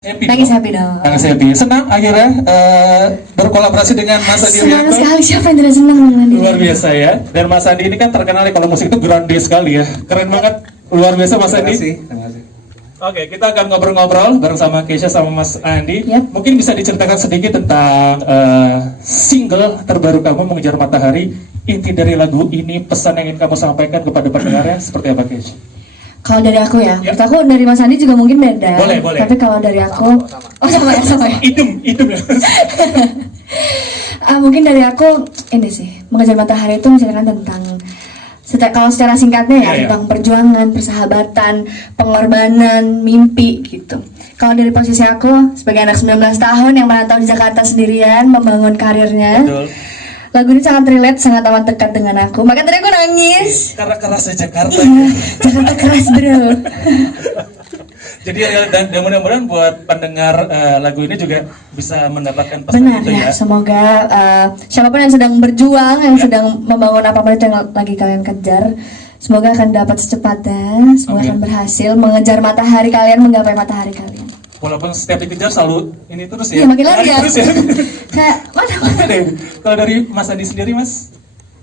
Nangis happy dong. Nangis happy. Senang akhirnya berkolaborasi dengan Mas Andi Senang Rianto. sekali, siapa yang tidak senang dengan Andi? Luar biasa ya. Dan Mas Andi ini kan terkenal ya kalau musik itu grande sekali ya. Keren banget. Luar biasa Mas Andi. Terima kasih. Oke, kita akan ngobrol-ngobrol bareng sama Keisha sama Mas Andi. Yap. Mungkin bisa diceritakan sedikit tentang single terbaru kamu, Mengejar Matahari. Inti dari lagu ini, pesan yang ingin kamu sampaikan kepada pendengarnya seperti apa, Keisha? Kalau dari aku ya, Ya. menurut aku dari Mas Andi juga mungkin beda. Boleh, boleh. Tapi kalau dari aku, sama ya. Idem ya. Mungkin dari aku ini sih, Mengejar Matahari itu menceritakan tentang kalau secara singkatnya ya, Iya, iya. tentang perjuangan, persahabatan, pengorbanan, mimpi gitu. Kalau dari posisi aku sebagai anak 19 tahun yang merantau di Jakarta sendirian membangun karirnya, Betul. lagu ini sangat relate, sangat amat dekat dengan aku. Makanya tadi aku nangis. Karena kerasnya Jakarta. Iya, Jakarta keras bro. Jadi dan mudah-mudahan buat pendengar lagu ini juga bisa mendapatkan pesan Benar itu ya, ya. semoga siapapun yang sedang berjuang, yang sedang membangun apapun itu yang lagi kalian kejar, semoga akan dapat secepatnya, semoga Amin. akan berhasil mengejar matahari kalian, menggapai matahari kalian. Walaupun setiap dikejar selalu ini terus Iya, ya. makin lari ya. Terus ya. Kayak mana? Kalau dari Mas Andi sendiri Mas,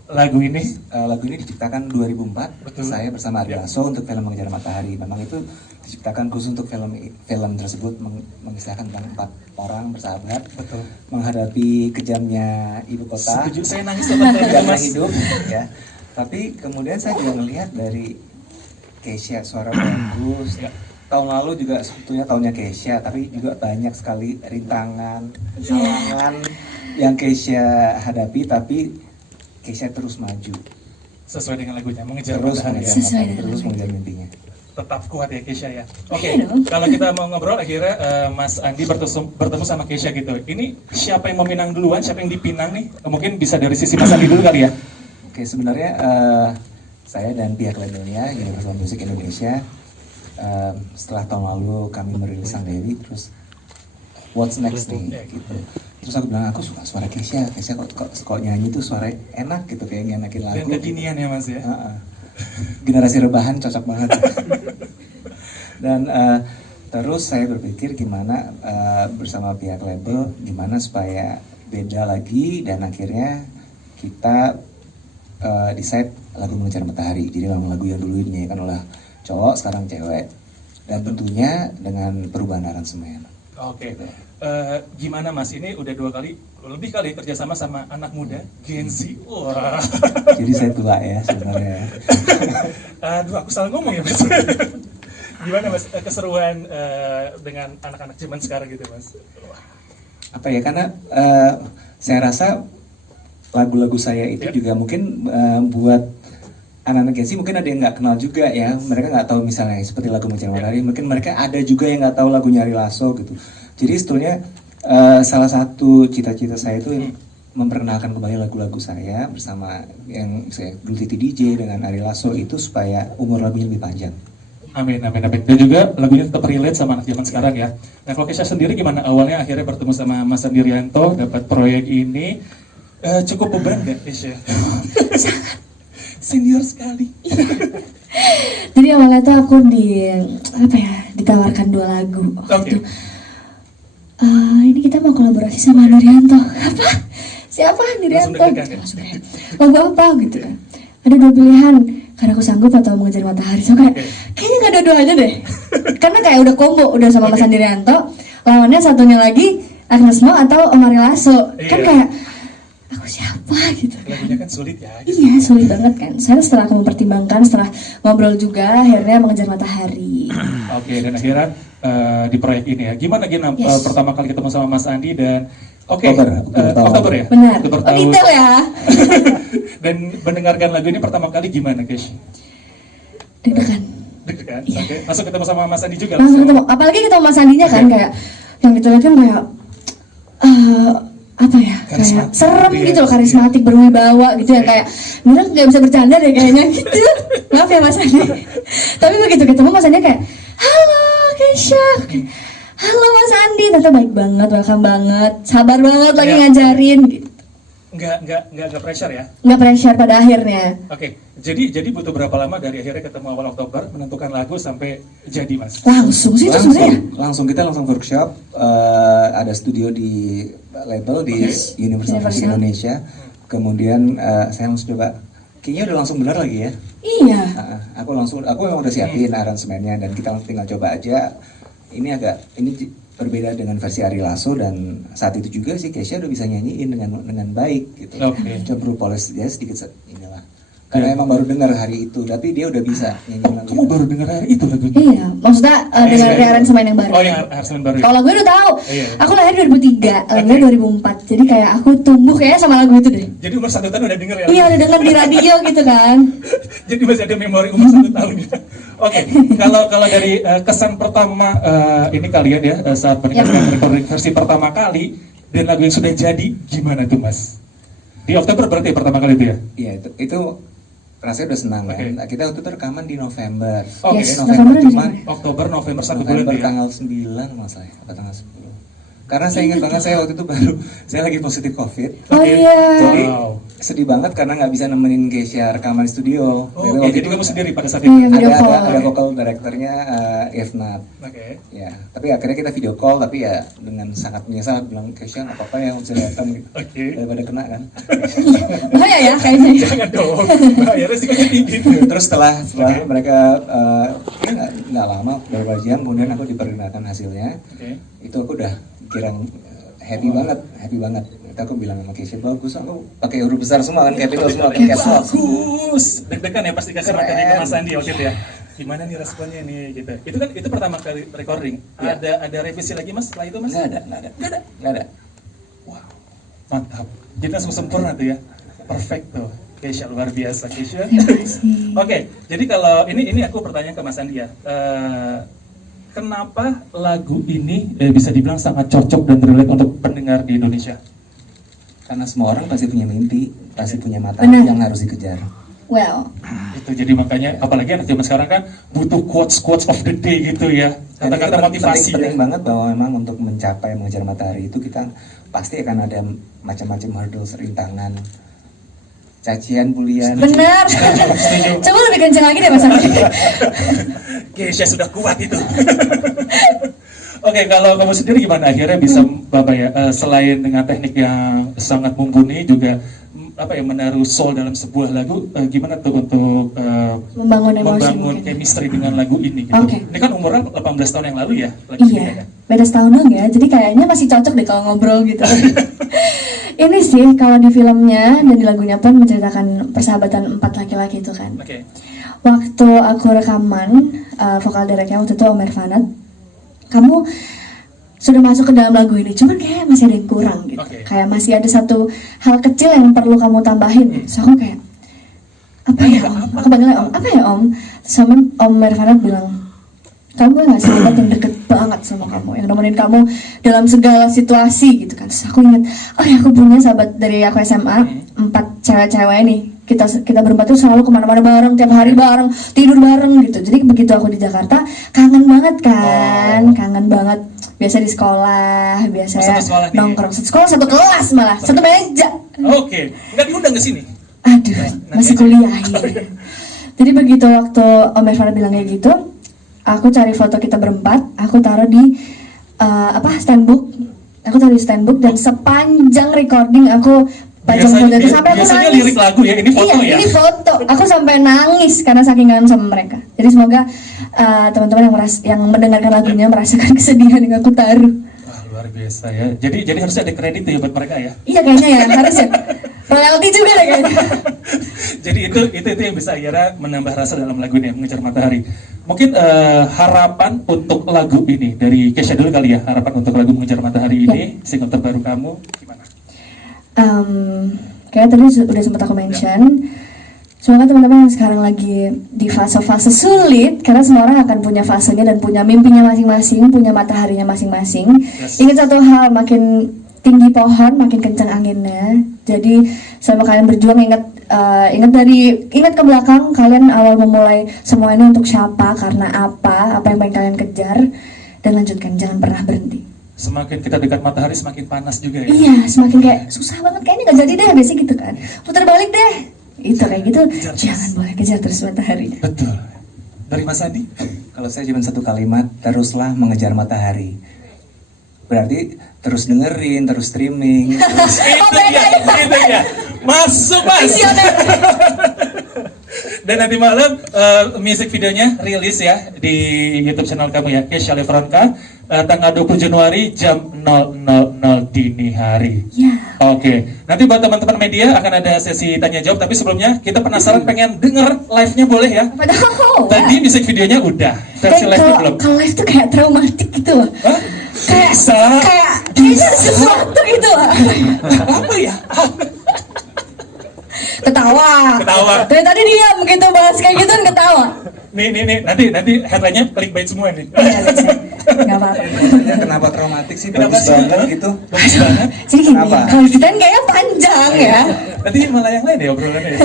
lagu ini Lagu ini diciptakan 2004. Betul. Saya bersama Ari Lasso untuk film Mengejar Matahari. Memang itu diciptakan khusus untuk film tersebut mengisahkan tentang 4 orang bersahabat. betul. Menghadapi kejamnya ibu kota. Setuju, saya nangis banget dari Kejamnya Mas. hidup ya. Tapi kemudian saya juga melihat dari Keisha, suara bagus. Ya. Tahun lalu juga sebetulnya tahunnya Keisha, tapi juga banyak sekali rintangan, halangan yang Keisha hadapi, tapi Keisha terus maju, Sesuai dengan lagunya, Mengejar terus Matahari. mengejar Sesuai matahari, dengan terus lagunya. mengejar mimpinya. Tetap kuat ya Keisha ya. Oke, Iya dong. kalau kita mau ngobrol akhirnya Mas Andi bertemu sama Keisha gitu. Ini siapa yang meminang duluan, siapa yang dipinang nih? Mungkin bisa dari sisi Mas Andi dulu kali ya. Oke, sebenarnya saya dan pihak labelnya Universal Music Indonesia setelah tahun lalu kami merilis Sang Dewi, terus what's next nih gitu. Terus aku bilang aku suka suara Keisha kok nyanyi tuh suara enak gitu, kayak ngenakin lagu. Dan kekinian ya Mas ya. Generasi rebahan cocok banget. Dan terus saya berpikir gimana bersama pihak label gimana supaya beda lagi, dan akhirnya kita decide lagu Mengejar Matahari. Jadi memang lagu yang dulu dinyanyikan oleh cowok, sekarang cewek, dan tentunya dengan perubahan aransemen. Oke. Gimana Mas, ini udah 2 kali lebih kali kerjasama sama anak muda Gen Z. Wah. Jadi saya tua ya sebenarnya. Aduh, aku salah ngomong ya Mas. Gimana Mas keseruan dengan anak-anak zaman sekarang gitu Mas? Wah. Apa ya, karena saya rasa lagu-lagu saya itu juga mungkin buat anak-anak Gen Z mungkin ada yang nggak kenal juga ya, mereka nggak tahu misalnya seperti lagu Mengejar Matahari, mungkin mereka ada juga yang nggak tahu lagunya Ari Lasso gitu. Jadi sebetulnya salah satu cita-cita saya itu memperkenalkan kembali lagu-lagu saya bersama yang saya dulu Titi DJ dengan Ari Lasso itu supaya umur lagunya lebih panjang. Amin. Dan juga lagunya tetap relate sama anak zaman sekarang ya. Nah kalau Keisha sendiri gimana awalnya akhirnya bertemu sama Mas Andi Rianto, dapat proyek ini, cukup beban nggak Keisha? Senior sekali. Jadi awalnya tuh aku ditawarkan 2 lagu waktu itu. Ini kita mau kolaborasi sama Andi Rianto. Apa? Siapa Andi Langsung Rianto? deg-degan ya? Langsung kayak, lagu apa gitu kan. Ada 2 pilihan, karena aku sanggup atau Mengejar Matahari. So kayak, kayaknya nggak dua-duanya deh. Karena kayak udah combo, udah sama Mas Andi Rianto. Lawannya satunya lagi Agnes Mo atau Om Ari Lasso. Kan Iya. kayak, aku siapa gitu. Lagunya kan sulit ya. Gitu. Iya, sulit banget kan. Saya setelah aku mempertimbangkan, setelah ngobrol juga, akhirnya Mengejar Matahari. Oke, dan akhirnya di proyek ini ya. Gimana Gina Yes. pertama kali ketemu sama Mas Andi dan Oktober ya? Benar. Oktober Oh, tahun. detail ya. Dan mendengarkan lagu ini pertama kali gimana, Kesh? Deg-degan. Deg-degan. Iya. Oke. Masuk ketemu sama Mas Andi juga Langsung ketemu, apalagi ketemu Mas Andinya kan, Oke. kayak yang kita lihat kan kayak apa ya, kayak Karismatik, serem iya. gitu loh, karismatik, berwibawa gitu ya, kayak Mira nggak bisa bercanda deh kayaknya gitu. Maaf ya Mas Andi. Tapi begitu ketemu Mas Andi kayak, halo Keisha. Halo Mas Andi, ternyata baik banget, welcome banget, sabar banget lagi Iya. ngajarin gitu. nggak pressure ya. Nggak pressure pada akhirnya. Oke, jadi butuh berapa lama dari akhirnya ketemu awal Oktober menentukan lagu sampai jadi Mas? Langsung sih itu sebenarnya. Kita langsung workshop, ada studio di label di University of Indonesia. Kemudian saya langsung coba, kayaknya udah langsung benar lagi ya. Iya. Aku memang udah siapin aransemennya dan kita tinggal coba aja. Ini berbeda dengan versi Ari Lasso, dan saat itu juga sih Kesha udah bisa nyanyiin dengan baik gitu. Cuma perlu poles dia sedikit inilah. Karena emang baru dengar hari itu, tapi dia udah bisa nyanyiin lagu. Kamu baru dengar hari itu lagunya? Iya, maksudnya dengan aransemen yang baru. Oh, yang aransemen baru. Kalau gue udah tahu, Iya. aku lahir 2003, lagunya 2004. Jadi kayak aku tumbuh kayaknya sama lagu itu deh. Jadi umur 1 tahun udah denger ya? Iya, udah denger di radio gitu kan. Jadi masih ada memori umur 1 tahun ya. Oke, kalau dari kesan pertama ini kalian ya saat mendengarkan recording versi pertama kali dan lagu yang sudah jadi, gimana tuh Mas? Di Oktober berarti pertama kali itu ya? Iya, itu rasanya udah senang kan. Kita waktu itu rekaman di November. Yes, November cuman Oktober, November 1 bulan November ya? tanggal 9 masalah atau tanggal 10. Karena saya ingat banget, saya waktu itu saya lagi positif COVID. Oh iya. Jadi sedih banget karena nggak bisa nemenin Kesha rekaman di studio. Jadi kamu sendiri pada saat itu? Iya, video call. Ada vocal directornya Ifnat. Ya, tapi akhirnya kita video call, tapi ya dengan sangat menyesal, bilang Kesha nggak apa-apa ya, bisa datang gitu. Daripada kena kan. Bahaya ya kayaknya. Jangan dong, bahaya resikonya tinggi. Terus setelah mereka nggak lama, beberapa jam kemudian aku diperkenalkan hasilnya. Itu aku udah kirang happy banget. Itu aku bilang sama Kesha, bagus, aku pakai huruf besar semua kan, capital semua, bagus. Deg-degan ya pasti kasih materi ke Mas Andi waktu itu ya. Gimana nih responnya nih gitu. Itu pertama kali recording. Ada revisi lagi Mas setelah itu Mas? Nggak ada. Wow, mantap. Jadi langsung sempurna tuh ya. Perfect tuh. Kesha luar biasa Kesha. Oke, jadi kalau ini aku bertanya ke Mas Andi ya. Kenapa lagu ini bisa dibilang sangat cocok dan relate untuk pendengar di Indonesia? Karena semua orang pasti punya mimpi, pasti punya mata yang harus dikejar. Well, itu jadi makanya apalagi anak zaman sekarang kan butuh quotes of the day gitu ya, kata-kata motivasi. Penting banget bahwa memang untuk mengejar matahari itu kita pasti akan ada macam-macam hurdles, rintangan, cacian, bulian. benar. Setuju. Coba lebih kenceng lagi deh Mas Andi. Kesha sudah kuat itu. Oke, kalau kamu sendiri gimana akhirnya bisa selain dengan teknik yang sangat mumpuni juga menaruh soul dalam sebuah lagu, gimana tuh untuk membangun chemistry dengan lagu ini gitu. Ini kan umurnya 18 tahun yang lalu ya lagu iya, beda setahun dong ya, jadi kayaknya masih cocok deh kalau ngobrol gitu. Ini sih kalau di filmnya dan di lagunya pun menceritakan persahabatan 4 laki-laki itu kan. Waktu aku rekaman, vokal directnya waktu itu Om Irfanat, kamu sudah masuk ke dalam lagu ini, cuman kayak masih ada yang kurang gitu. Kayak masih ada satu hal kecil yang perlu kamu tambahin. So aku kayak, apa ya Om? Aku panggilnya Om, apa ya Om? Sama Om Irfanat bilang, kamu gak sahabat yang deket banget sama kamu, yang nemenin kamu dalam segala situasi gitu kan. Terus aku ingat, oh ya aku punya sahabat dari aku SMA, 4 cewek-cewek nih. Kita berempat tuh selalu kemana-mana bareng, tiap hari bareng, tidur bareng gitu. Jadi begitu aku di Jakarta, kangen banget kan, kangen banget. Biasa di sekolah, biasanya nongkrong satu sekolah, satu kelas malah, satu meja. Nggak diundang ke sini? Aduh, masih kuliah ya. Jadi begitu waktu Om Irfan bilang kayak gitu, aku cari foto kita berempat, aku taruh di standbook. Aku taruh di standbook dan sepanjang recording aku pajang foto itu sampai aku nangis. Lirik lagu ya, ini foto ya? Ini foto. Aku sampai nangis karena saking kangen sama mereka. Jadi semoga teman-teman yang mendengarkan lagunya merasakan kesedihan yang aku taruh. Wah, luar biasa ya. Jadi harusnya ada kredit ya buat mereka ya? Iya kayaknya ya, harus ya. Royalty juga deh kayaknya. Jadi itu yang bisa akhirnya menambah rasa dalam lagu ini, Mengejar Matahari. Mungkin harapan untuk lagu ini dari Kesha dulu kali ya. Harapan untuk lagu Mengejar Matahari ini, single terbaru kamu gimana? Kayak tadi udah sempat aku mention, semoga teman-teman yang sekarang lagi di fase-fase sulit, karena semua orang akan punya fasenya dan punya mimpinya masing-masing, punya mataharinya masing-masing. Ingat satu hal, makin tinggi pohon makin kencang anginnya. Jadi selama kalian berjuang, ingat ke belakang, kalian awal memulai semua ini untuk siapa, karena apa yang pengen kalian kejar, dan lanjutkan, jangan pernah berhenti. semakin kita dekat matahari semakin panas juga ya. Iya, semakin kayak susah banget kayaknya nggak jadi deh biasanya gitu kan. Putar balik deh. Itu kayak gitu. Kejar terus. Jangan boleh kejar terus matahari. Betul. Dari Mas Andi? Kalau saya cuma satu kalimat, teruslah mengejar matahari. Berarti terus dengerin, terus streaming. Itu ya. Masuk Mas. Visioner. Dan nanti malam music videonya rilis ya di YouTube channel kamu ya, Kesha Lefronka, tanggal 20 Januari jam 00.00 dini hari. Ya. Oke, nanti buat teman-teman media akan ada sesi tanya jawab, tapi sebelumnya kita penasaran pengen denger live-nya boleh ya? Padahal. Tadi music videonya udah, versi live-nya belum. Kalau live tuh kayak traumatik gitu loh. Hah? Kayak Bisa. kayaknya sesuatu gitu loh. Apa ya? Ketawa. Dari tadi diam gitu bahas kayak gitu kan ketawa. Nih, nanti headline-nya clickbait semua nih. Iya, nggak apa-apa. Kenapa traumatik sih? Kenapa Bagus sih? banget gitu. Bagus banget. Jadi gini, Kenapa? kalau diceritain kayaknya panjang ya. Nanti malah yang lain ya obrolannya ya.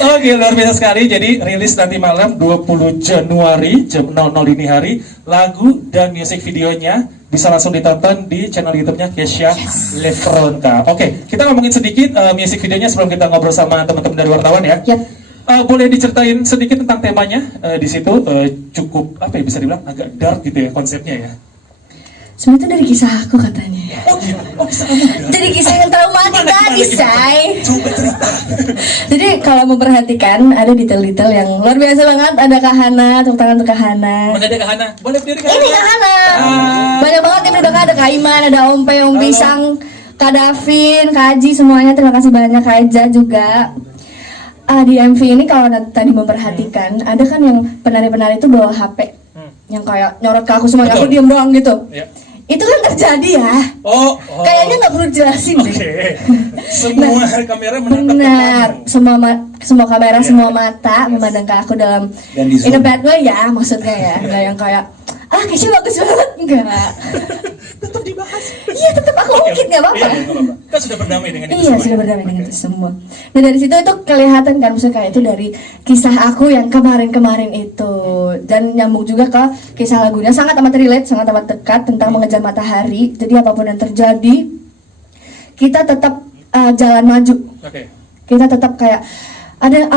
Oke, luar biasa sekali. Jadi rilis nanti malam 20 Januari jam 00 dini hari. Lagu dan music videonya bisa langsung ditonton di channel YouTube-nya Kesha Lefronka. Oke, kita ngomongin sedikit music videonya sebelum kita ngobrol sama teman-teman dari wartawan ya. Yap. Boleh diceritain sedikit tentang temanya di situ cukup apa ya bisa dibilang agak dark gitu ya konsepnya ya. Sebenarnya itu dari kisah aku katanya. Oh gitu. Oh bisa kamu ya? Jadi kisah yang traumatik tadi, say. Coba cerita. Jadi kalau memperhatikan ada detail-detail yang luar biasa banget. Ada Kahana, tepuk tangan untuk Kahana. Mana ada Kahana? Boleh berdiri Kahana? Ini Kahana. Banyak banget yang udah ada Kak Iman, ada Om Pisang, Kak Davin, Kak Aji, semuanya terima kasih banyak. Kak Eja juga. Di MV ini kalau tadi memperhatikan, ada kan yang penari-penari itu bawa HP, yang kayak nyorot ke aku semuanya, aku Betul. diem doang gitu. Ya. Itu kan terjadi ya. Oh. Kayaknya nggak perlu jelasin Oke. deh. Semua kamera menatap ke Benar, kamu. semua kamera, Iya. semua mata memandang ke aku dalam Dan di in a zoom. bad way ya, maksudnya ya, nggak yang kayak Kesha bagus banget, enggak. Tetap dibahas. Iya, tetap aku ungkit nggak apa-apa. Iya, nggak apa-apa. Kan sudah berdamai dengan itu Iya, semua. sudah berdamai dengan itu semua. Nah dari situ itu kelihatan kan, maksudnya kayak itu dari kisah aku yang kemarin-kemarin itu, dan nyambung juga ke kisah lagunya, sangat amat relate, sangat amat dekat tentang mengejar matahari. Jadi apapun yang terjadi, kita tetap jalan maju. Oke. Kita tetap kayak ada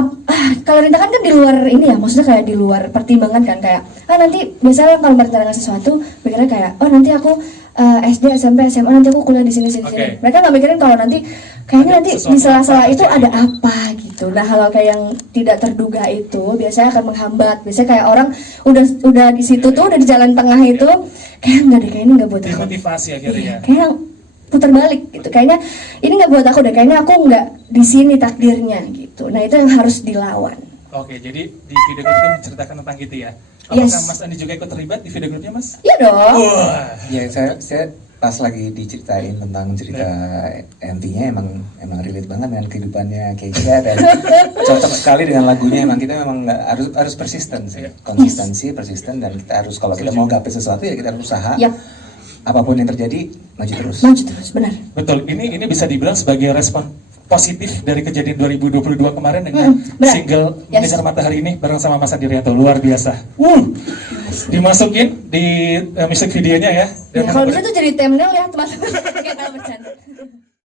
kalau rintangan kan di luar ini ya, maksudnya kayak di luar pertimbangan kan, kayak nanti biasanya kalau merencanakan sesuatu pikirnya kayak nanti aku SD, SMP, SMA, nanti aku kuliah di sini sini. Oke. Mereka nggak mikirin kalau nanti kayaknya nanti Sesuatu di sela-sela apa itu terjadi. ada apa gitu. Nah hal kayak yang tidak terduga itu biasanya akan menghambat. Biasanya kayak orang udah di situ tuh, udah di jalan tengah itu, kayak nggak deh, kayak ini nggak buat aku. Termotivasi akhirnya. Iya, kayak putar balik gitu. Kayaknya ini nggak buat aku deh. Kayaknya aku nggak di sini takdirnya gitu. Nah itu yang harus dilawan. Oke, jadi di video klip itu menceritakan tentang gitu ya. Apakah Yes. Mas Andi juga ikut terlibat di video klipnya, Mas? Iya dong. Wah. Ya saya pas lagi diceritain tentang cerita MV-nya emang relate banget dengan kehidupannya Kesha dan cocok sekali dengan lagunya. Emang kita memang nggak harus persisten sih, konsistensi, persisten, dan kita harus kalau kita mau gapai sesuatu ya kita harus usaha. Yap. Apapun yang terjadi maju terus. Maju terus, benar. Betul. Ini bisa dibilang sebagai respon positif dari kejadian 2022 kemarin dengan benar. single Yes. Mengejar Matahari ini bareng sama Mas Andi Rianto. Luar biasa. Dimasukin di music videonya ya. Ya, kalau bisa tuh jadi thumbnail ya teman-teman. Kayak bercanda.